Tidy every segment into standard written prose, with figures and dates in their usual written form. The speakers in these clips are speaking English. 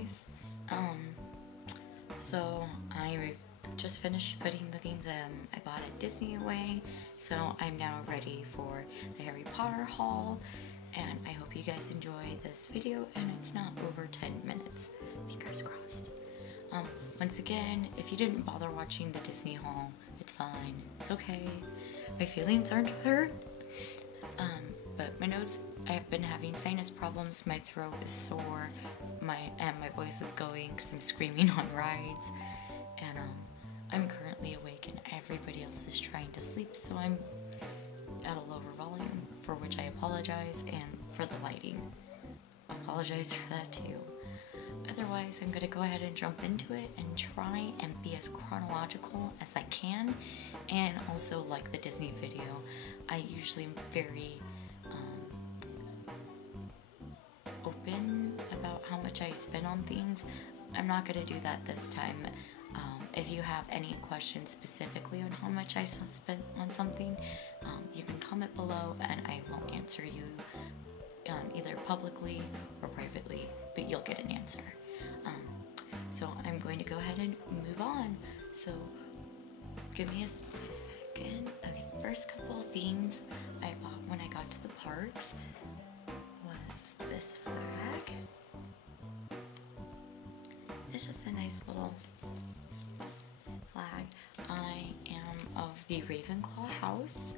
guys. So I just finished putting the things I bought at Disney away, so I'm now ready for the Harry Potter haul, and I hope you guys enjoy this video and it's not over 10 minutes. Fingers crossed. Once again, if you didn't bother watching the Disney haul, it's fine. It's okay. My feelings aren't hurt. But my nose, I have been having sinus problems, my throat is sore, and my voice is going because I'm screaming on rides, and I'm currently awake and everybody else is trying to sleep, so I'm at a lower volume, for which I apologize, and for the lighting, I apologize for that too. Otherwise, I'm going to go ahead and jump into it and try and be as chronological as I can, and also like the Disney video, I usually am very open about how much I spend on things. I'm not going to do that this time. If you have any questions specifically on how much I spent on something, you can comment below and I will answer you either publicly or privately, but you'll get an answer. So I'm going to go ahead and move on. So give me a second. Okay, first couple of things I bought when I got to the parks was this flag. It's just a nice little flag. I am of the Ravenclaw house.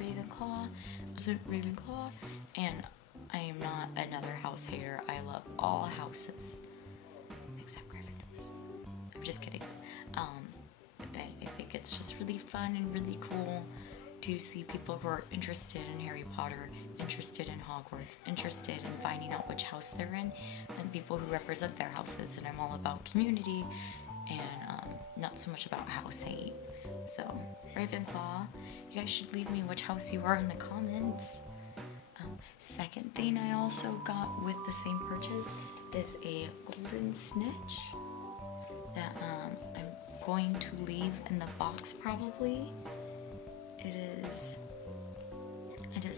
Ravenclaw? Was it Ravenclaw? And I am not another house hater. I love all houses. Except Gryffindors. I'm just kidding. I think it's just really fun and really cool to see people who are interested in Harry Potter, interested in Hogwarts, interested in finding out which house they're in, and people who represent their houses. And I'm all about community and not so much about house hate. So, Ravenclaw, you guys should leave me which house you are in the comments. Second thing I also got with the same purchase is a golden snitch that I'm going to leave in the box probably. It is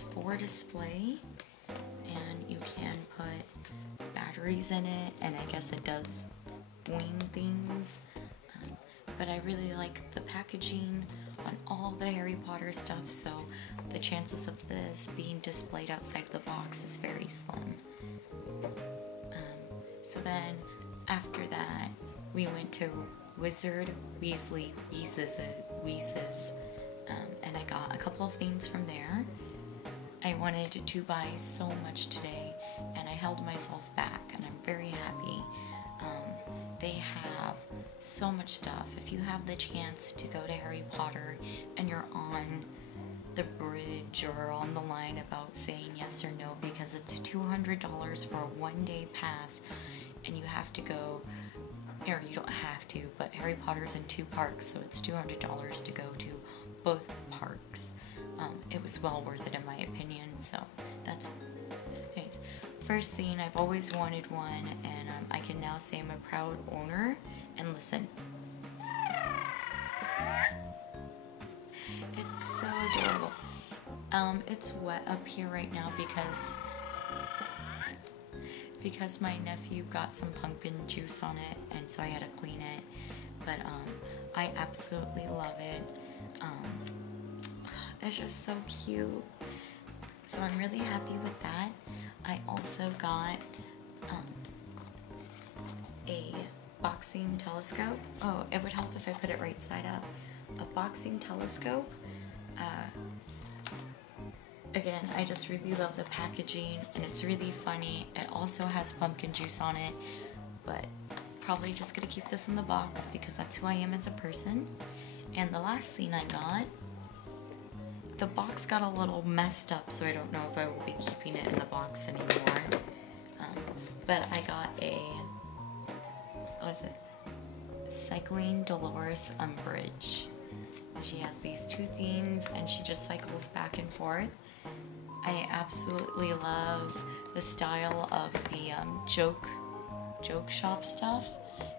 for display, and you can put batteries in it, and I guess it does wing things, but I really like the packaging on all the Harry Potter stuff, so the chances of this being displayed outside the box is very slim. So then, after that, we went to Wizard Weez's, and I got a couple of things from there. I wanted to buy so much today, and I held myself back, and I'm very happy. They have so much stuff. If you have the chance to go to Harry Potter and you're on the bridge or on the line about saying yes or no, because it's $200 for a one-day pass, and you have to go, or you don't have to, but Harry Potter's in 2 parks, so it's $200 to go to both parks. It was well worth it in my opinion, so that's nice. First thing, I've always wanted one, and I can now say I'm a proud owner, and listen. It's so adorable. It's wet up here right now because my nephew got some pumpkin juice on it, and so I had to clean it, but I absolutely love it. It's just so cute, so I'm really happy with that. I also got a boxing telescope. Oh, it would help if I put it right side up. A boxing telescope. Again, I just really love the packaging, and it's really funny. It also has pumpkin juice on it, but probably just gonna keep this in the box because that's who I am as a person. And the last thing I got, the box got a little messed up, so I don't know if I will be keeping it in the box anymore. But I got a, what is it? Cycling Dolores Umbridge. She has these 2 things, and she just cycles back and forth. I absolutely love the style of the joke shop stuff.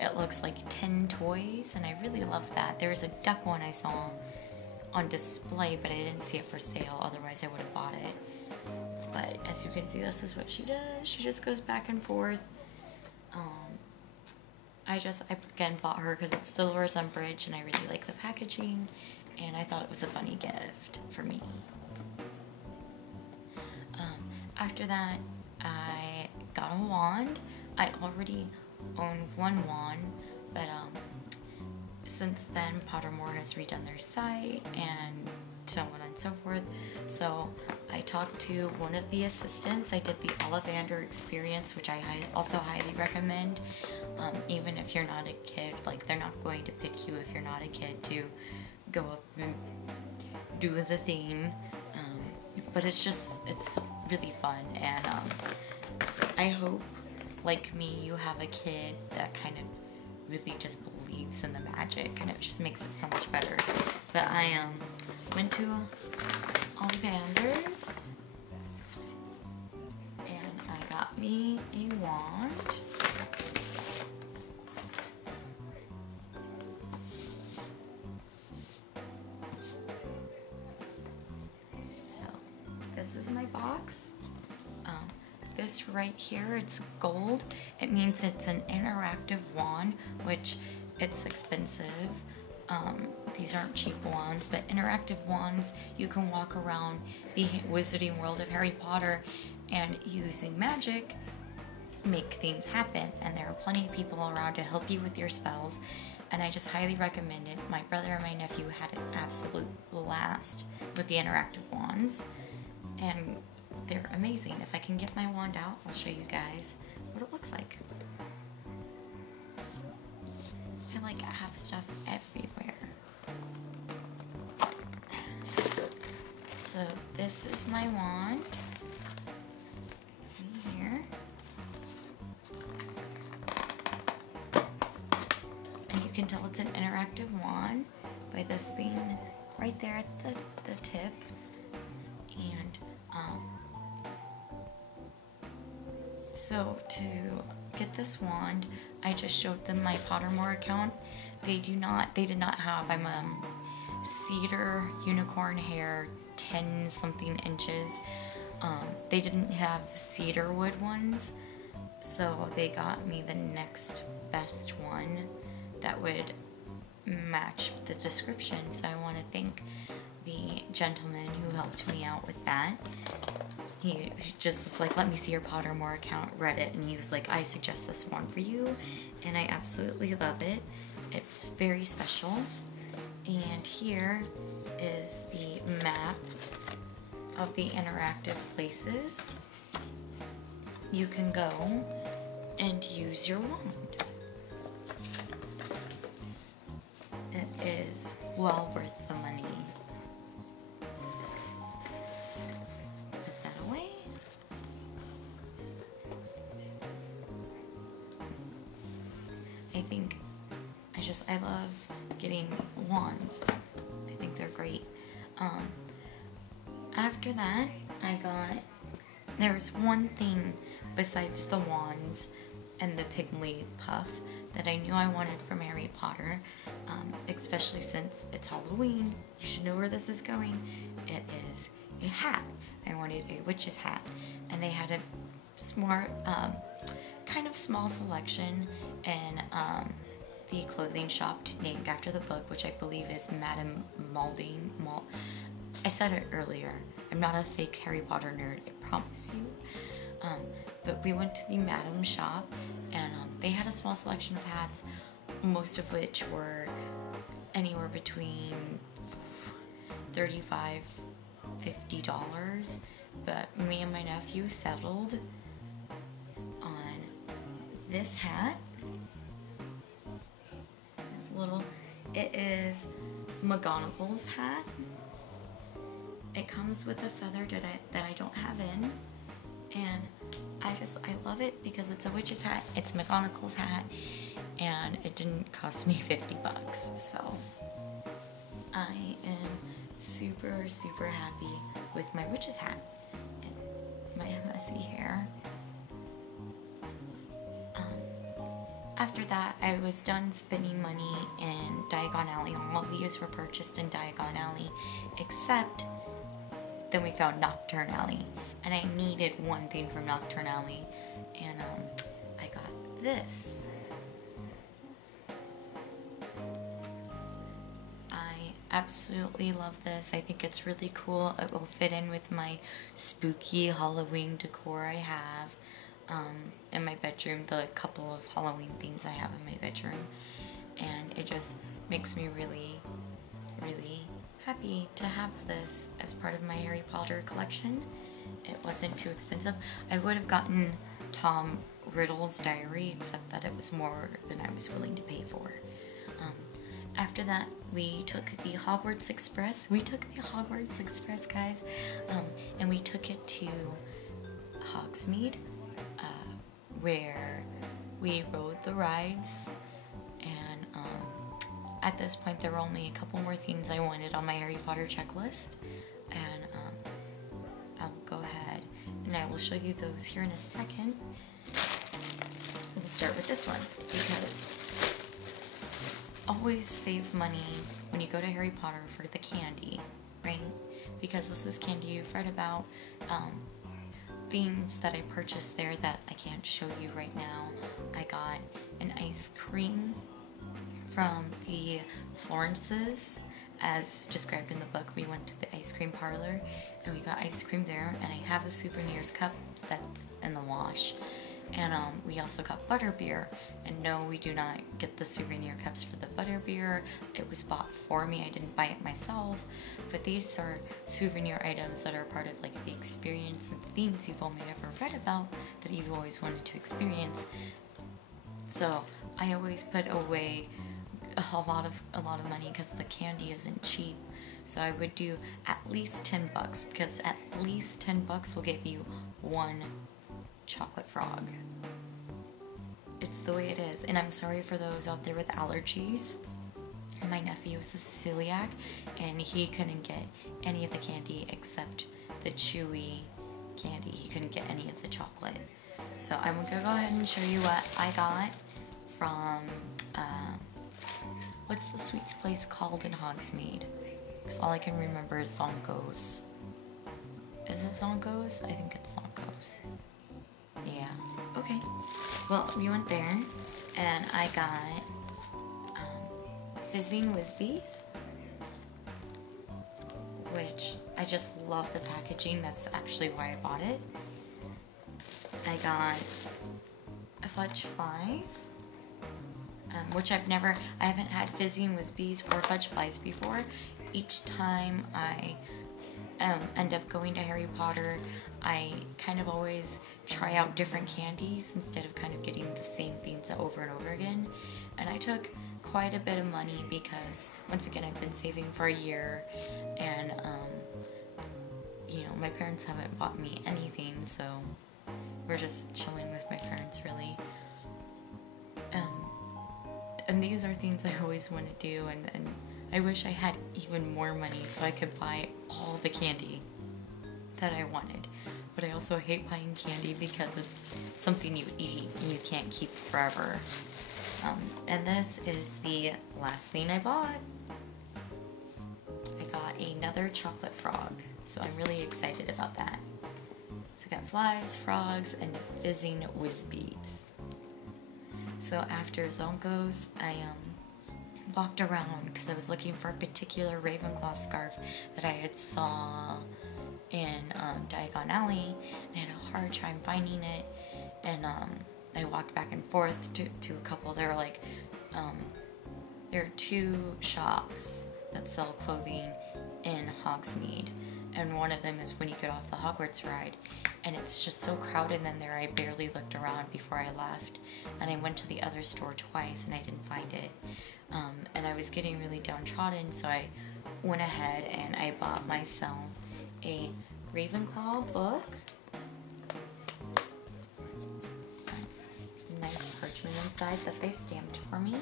It looks like 10 toys, and I really love that. There's a duck one I saw on display, but I didn't see it for sale, otherwise I would have bought it. But as you can see, this is what she does. She just goes back and forth. I again bought her because it's Dolores Umbridge and I really like the packaging, and I thought it was a funny gift for me. After that, I got a wand. I already own one wand, but since then Pottermore has redone their site and so on and so forth. So I talked to one of the assistants. I did the Ollivander experience, which I also highly recommend. Even if you're not a kid, like they're not going to pick you if you're not a kid to go up and do the thing. But it's really fun, and I hope, like me, you have a kid that kind of really just believes in the magic, and it just makes it so much better. But I went to Ollivander's, and I got me a wand. This is my box. This right here, it's gold. It means it's an interactive wand, which it's expensive. These aren't cheap wands, but interactive wands, you can walk around the Wizarding World of Harry Potter and using magic, make things happen. And there are plenty of people around to help you with your spells. And I just highly recommend it. My brother and my nephew had an absolute blast with the interactive wands. And they're amazing. If I can get my wand out, I'll show you guys what it looks like. I have stuff everywhere. So this is my wand. Right here. And you can tell it's an interactive wand by this thing right there at the tip. And so to get this wand, I just showed them my Pottermore account. They did not have, I'm cedar unicorn hair, 10 something inches. They didn't have cedar wood ones, so they got me the next best one that would match the description. So I want to thank the gentleman who helped me out with that. He just was like, let me see your Pottermore account, read it, and he was like, I suggest this one for you, and I absolutely love it. It's very special. And here is the map of the interactive places you can go and use your wand. It is well worth the money. Put that away. I love getting wands. I think they're great. After that, there was one thing besides the wands and the Pigmally Puff that I knew I wanted from Harry Potter, especially since it's Halloween. You should know where this is going. It is a hat. I wanted a witch's hat, and they had a smart, kind of small selection in the clothing shop named after the book, which I believe is Madame Maldine. I said it earlier. I'm not a fake Harry Potter nerd, I promise you. But we went to the Madame shop, and they had a small selection of hats, most of which were anywhere between $35, $50. But me and my nephew settled on this hat. This little, it is McGonagall's hat. It comes with a feather that I don't have in, and I love it because it's a witch's hat, it's McGonagall's hat, and it didn't cost me $50, so I am super, super happy with my witch's hat and my messy hair. After that, I was done spending money in Diagon Alley. All of these were purchased in Diagon Alley, except then we found Knockturn Alley, and I needed one thing from Knockturn Alley, and I got this. absolutely love this. I think it's really cool. It will fit in with my spooky Halloween decor I have in my bedroom, the couple of Halloween things I have in my bedroom. And it just makes me really, really happy to have this as part of my Harry Potter collection. It wasn't too expensive. I would have gotten Tom Riddle's diary, except that it was more than I was willing to pay for. After that, we took the Hogwarts Express. We took the Hogwarts Express, guys, and we took it to Hogsmeade, where we rode the rides. And at this point, there were only a couple more things I wanted on my Harry Potter checklist, and I'll go ahead and I will show you those here in a second. We'll start with this one, because always save money when you go to Harry Potter for the candy, right? Because this is candy you've read about. Things that I purchased there that I can't show you right now. I got an ice cream from the Florences, as described in the book. We went to the ice cream parlor and we got ice cream there, and I have a souvenirs cup that's in the wash. And we also got butterbeer, and no, we do not get the souvenir cups for the butterbeer. It was bought for me. I didn't buy it myself, but these are souvenir items that are part of like the experience and things you've only ever read about that you've always wanted to experience. So I always put away a lot of money because the candy isn't cheap. So I would do at least $10, because at least $10 will give you one chocolate frog. It's the way it is, and I'm sorry for those out there with allergies. My nephew is a celiac, and he couldn't get any of the candy except the chewy candy. He couldn't get any of the chocolate. So I'm gonna go ahead and show you what I got from, what's the sweets place called in Hogsmeade? Because all I can remember is Zonko's. Is it Zonko's? I think it's Zonko's. Yeah, okay. Well, we went there, and I got Fizzing Whizbees, which I just love the packaging. That's actually why I bought it. I got Fudge Flies, which I haven't had Fizzing Whizbees or Fudge Flies before. Each time I end up going to Harry Potter, I kind of always try out different candies instead of kind of getting the same things over and over again. And I took quite a bit of money because, once again, I've been saving for a year, and you know, my parents haven't bought me anything, so we're just chilling with my parents, really. And these are things I always want to do, and I wish I had even more money so I could buy all the candy that I wanted. But I also hate buying candy because it's something you eat and you can't keep forever. And this is the last thing I bought. I got another chocolate frog, so I'm really excited about that. So I got flies, frogs, and Fizzing Whizbees. So after Zonko's, I walked around because I was looking for a particular Ravenclaw scarf that I had saw in Diagon Alley, and I had a hard time finding it. And I walked back and forth to a couple. There were like there are 2 shops that sell clothing in Hogsmeade, and one of them is when you get off the Hogwarts ride, and it's just so crowded in there. I barely looked around before I left, and I went to the other store twice and I didn't find it. And I was getting really downtrodden, so I went ahead and I bought myself a Ravenclaw book. Nice parchment inside that they stamped for me.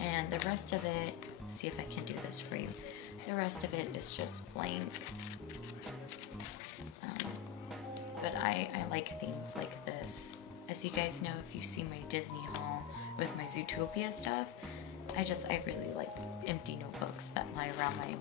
And the rest of it, see if I can do this for you. The rest of it is just blank. But I like things like this. As you guys know, if you see my Disney haul with my Zootopia stuff, I really like empty notebooks that lie around my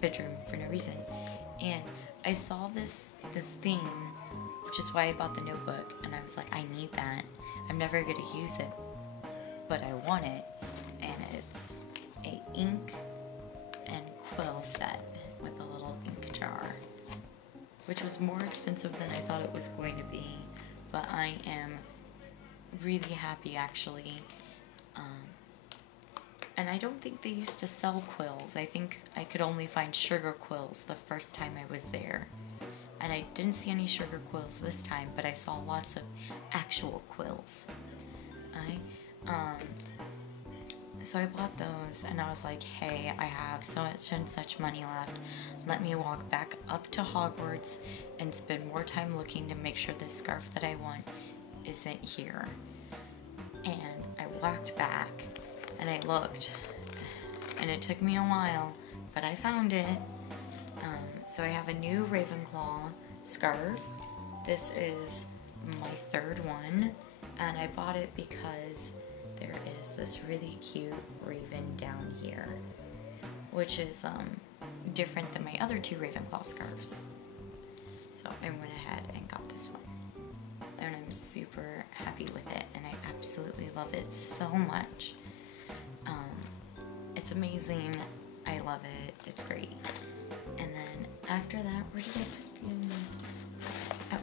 bedroom for no reason. And I saw this thing, which is why I bought the notebook, and I was like, I need that. I'm never going to use it, but I want it. And it's a ink quill set with a little ink jar, which was more expensive than I thought it was going to be, but I am really happy actually. And I don't think they used to sell quills. I think I could only find sugar quills the first time I was there. And I didn't see any sugar quills this time, but I saw lots of actual quills. So I bought those, and I was like, hey, I have so much and such money left. Let me walk back up to Hogwarts and spend more time looking to make sure this scarf that I want isn't here. And I walked back, and I looked, and it took me a while, but I found it. So I have a new Ravenclaw scarf. This is my third one, and I bought it because there is this really cute raven down here, which is different than my other two Ravenclaw scarves. So I went ahead and got this one, and I'm super happy with it, and I absolutely love it so much. It's amazing. I love it. It's great. And then after that, where did I put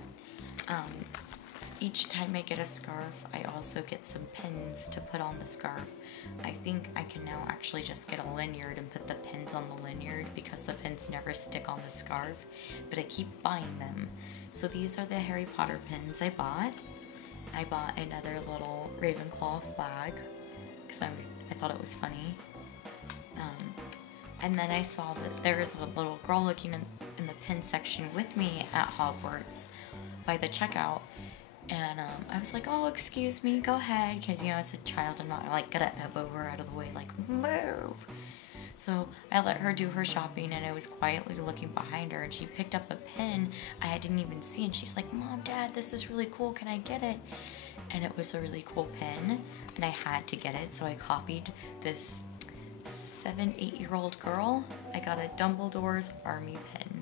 the each time I get a scarf, I also get some pins to put on the scarf. I think I can now actually just get a lanyard and put the pins on the lanyard because the pins never stick on the scarf, but I keep buying them. So these are the Harry Potter pins I bought. I bought another little Ravenclaw flag because I thought it was funny. And then I saw that there was a little girl looking in the pin section with me at Hogwarts by the checkout. And I was like, oh, excuse me, go ahead, because, you know, it's a child, I'm not, like, gonna elbow her out of the way, like, move. So I let her do her shopping, and I was quietly looking behind her, and she picked up a pin I didn't even see, and she's like, Mom, Dad, this is really cool, can I get it? And it was a really cool pin, and I had to get it, so I copied this 7-8-year-old girl. I got a Dumbledore's Army pin,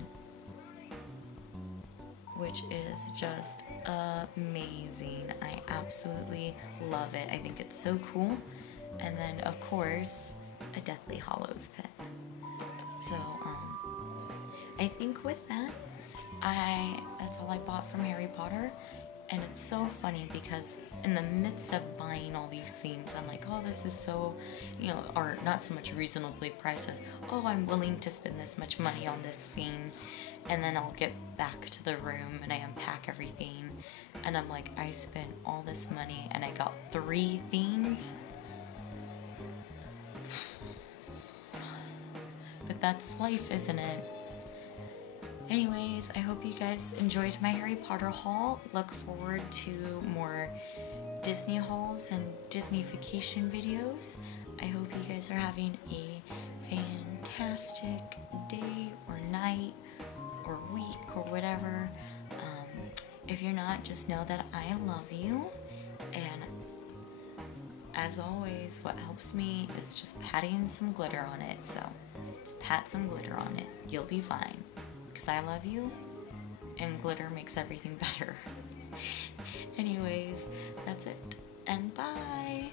which is just amazing. I absolutely love it. I think it's so cool. And then, of course, a Deathly Hallows pin. So, I think with that, that's all I bought from Harry Potter. And it's so funny because in the midst of buying all these things, I'm like, oh, this is so, you know, or not so much reasonably priced as, oh, I'm willing to spend this much money on this thing. And then I'll get back to the room and I unpack everything. And I'm like, I spent all this money and I got 3 themes. But that's life, isn't it? Anyways, I hope you guys enjoyed my Harry Potter haul. Look forward to more Disney hauls and Disneyfication videos. I hope you guys are having a fantastic day or night or week or whatever. If you're not, just know that I love you. And as always, what helps me is just patting some glitter on it. So just pat some glitter on it. You'll be fine. Because I love you, and glitter makes everything better. Anyways, that's it, and bye!